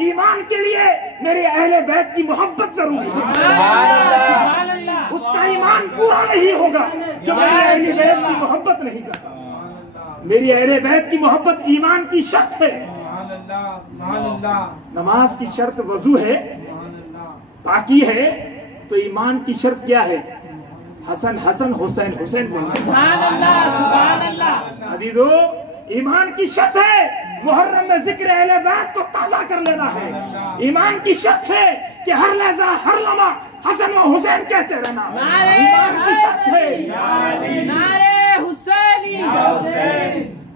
ईमान के लिए मेरे अहले बैत की मोहब्बत जरूरी है। उसका ईमान पूरा नहीं होगा जो मेरे अहले बैत की मोहब्बत नहीं करता। मेरी अहले बैत की मोहब्बत ईमान की शर्त है। नमाज की शर्त वजू है, पाकी है, तो ईमान की शर्त क्या है? हसन हसन हुसैन हुसैन। अजीजो, ईमान की शर्त है मुहर्रम में जिक्र अहले बैत को ताजा कर लेना है। ईमान की शर्त है कि हर लहजा हर लम्हा हसन व हुसैन कहते रहना। ईमान की शर्त है। नारे हुसैनी।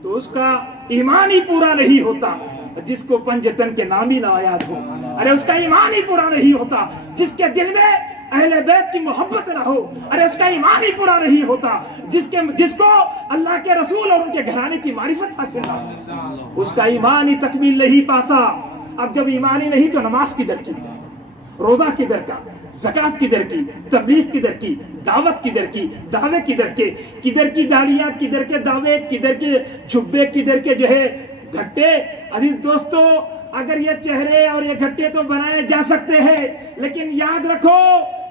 तो उसका ईमान ही पूरा नहीं होता जिसको पंजतन के नाम ही ना याद हो। अरे उसका ईमान ही पूरा नहीं होता जिसके दिल में अहले बैत की मोहब्बत ना हो। अरे उसका ईमान ही पूरा नहीं होता जिसको अल्लाह के रसूल और उनके घराने की मारिफत हासिल ना हो। उसका ईमान ही तकमील नहीं पाता। अब जब ईमान ही नहीं तो नमाज किधर की, रोजा किधर का, ज़कात किधर की, तबलीग किधर की, दावत किधर की, दावे किधर की दाढ़ियां, किधर के दावे, किधर के जुब्बे, किधर के जो है घट्टे। अजीज दोस्तों, अगर ये चेहरे और ये घट्टे तो बनाए जा सकते हैं, लेकिन याद रखो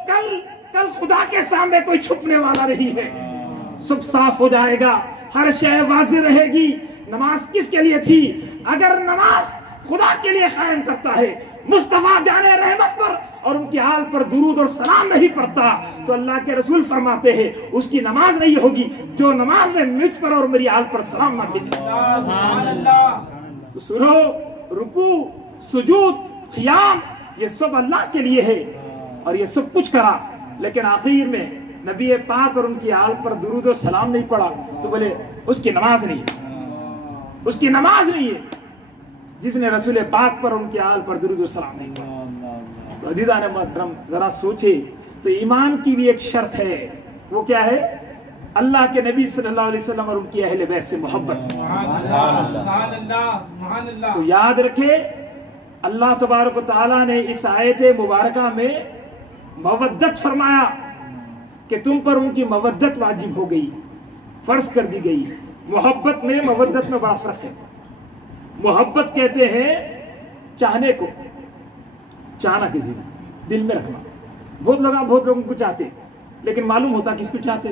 कल खुदा के सामने कोई छुपने वाला नहीं है। सब साफ हो जाएगा, हर शय वाज़ेह रहेगी। नमाज किसके लिए थी? अगर नमाज खुदा के लिए कायम करता है, मुस्तफा जाने रहमत पर और उनके आल पर दुरूद और सलाम नहीं पढ़ता, तो अल्लाह के रसूल फरमाते हैं उसकी नमाज नहीं होगी जो नमाज में मुझ पर और मेरी आल पर सलाम ना भेजे। तो सुनो, रुकू, सुजूद, क़ियाम, ये सब अल्लाह के लिए है और ये सब कुछ करा, लेकिन आखिर में नबी पाक और उनकी आल पर दुरूद और सलाम नहीं पड़ा तो बोले उसकी नमाज नहीं है। उसकी नमाज नहीं है जिसने रसूल पाक पर उनके आल पर दुरूद और सलाम नहीं पड़ा। तो अज़ीज़ान मोहतरम, जरा सोचे, तो ईमान की भी एक शर्त है। वो क्या है? अल्लाह के नबी सल्लल्लाहु अलैहि वसल्लम और उनकी अहले बैत से मोहब्बत। तो याद रखे, अल्लाह तबारक व तआला ने इस आयत मुबारका में मवद्दत फरमाया कि तुम पर उनकी मवद्दत वाजिब हो गई, फर्ज कर दी गई। मोहब्बत में मवद्दत में बड़ा फर्क है। मोहब्बत कहते हैं चाहने को, चाहना किसी को दिल में रखना। बहुत लोगों को चाहते, लेकिन मालूम होता किसको चाहते,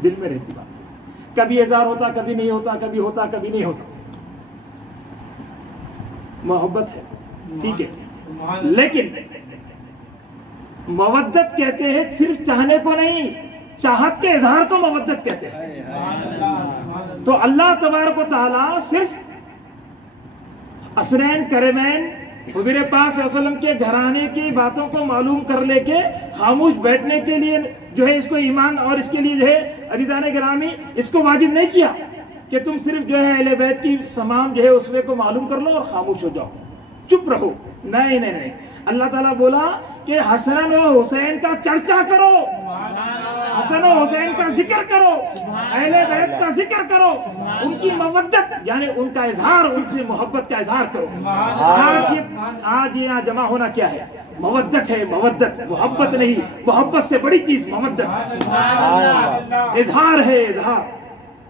दिल में रहती बात। कभी इज़हार होता, कभी नहीं होता, कभी होता, कभी नहीं होता। मोहब्बत है, ठीक है, लेकिन मवद्दत कहते हैं सिर्फ चाहने को नहीं, चाहत के इजहार को मवद्दत कहते हैं। तो अल्लाह तबारक व तआला सिर्फ असरैन करमैन हुज़ूर पाक सल्लल्लाहु अलैहि वसल्लम के घराने की बातों को मालूम कर लेके खामोश बैठने के लिए जो है इसको ईमान और इसके लिए जो है अज़ीज़ान गिरामी इसको वाजिब नहीं किया कि तुम सिर्फ जो है अहले बैत की तमाम जो है उसमें को मालूम कर लो और खामोश हो जाओ, चुप रहो। नहीं नहीं नहीं, अल्लाह ताला बोला कि हसन और हुसैन का चर्चा करो, हसन और हुसैन का जिक्र करो, अहले बैत का जिक्र करो, उनकी मवद्दत यानी उनका इजहार, उनसे मोहब्बत का इजहार करो। आज यहाँ जमा होना क्या है? मवद्दत है, मवद्दत, मोहब्बत नहीं। मोहब्बत से बड़ी चीज मवद्दत है, इजहार है, इजहार।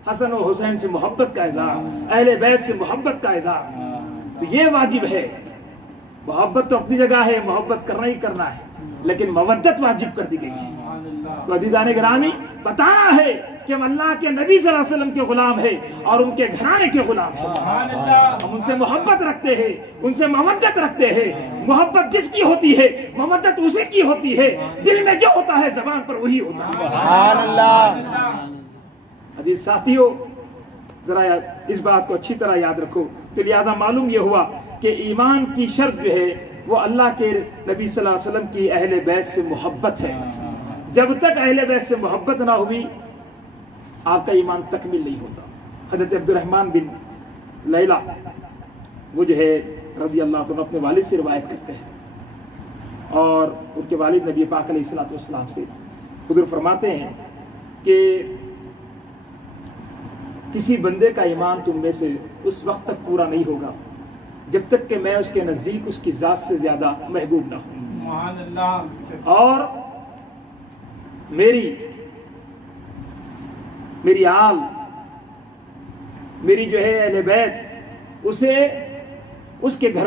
हसन और हुसैन से मोहब्बत का इजहार, अहले बैत से मोहब्बत का इजहार, तो ये वाजिब है। मोहब्बत तो अपनी जगह है, मोहब्बत करना ही करना है, लेकिन मवद्दत वाजिब कर दी गई है। तो अज़ीज़ान गिरामी, बताना है कि हम अल्लाह के नबी सल्लल्लाहु अलैहि वसल्लम के गुलाम है और उनके घराने के गुलाम हैं। हम उनसे मोहब्बत रखते हैं, उनसे मवद्दत रखते हैं। मोहब्बत जिसकी होती है, मवद्दत उसी की होती है। दिल में जो होता है ज़बान पर वही होता है। अजीज साथियों, जरा इस बात को अच्छी तरह याद रखो। तो लिहाजा मालूम यह हुआ कि ईमान की शर्त जो है वो अल्लाह के नबी सल्लल्लाहु अलैहि वसल्लम की अहले बैत से मोहब्बत है। जब तक अहले बैत से मोहब्बत ना हुई आपका ईमान तकमील नहीं होता। हज़रत अब्दुर्रहमान बिन लैला वो जो है रज़ी अल्लाह तआला अपने वालिद से रिवायत करते हैं और उनके वालिद नबी पाक अलैहिस्सलातु वस्सलाम से हुज़ूर फरमाते हैं कि किसी बंदे का ईमान तुम में से उस वक्त तक पूरा नहीं होगा जब तक कि मैं उसके नजदीक उसकी जात से ज्यादा महबूब ना हूं और मेरी आल, मेरी जो है अहले बैत उसे उसके घर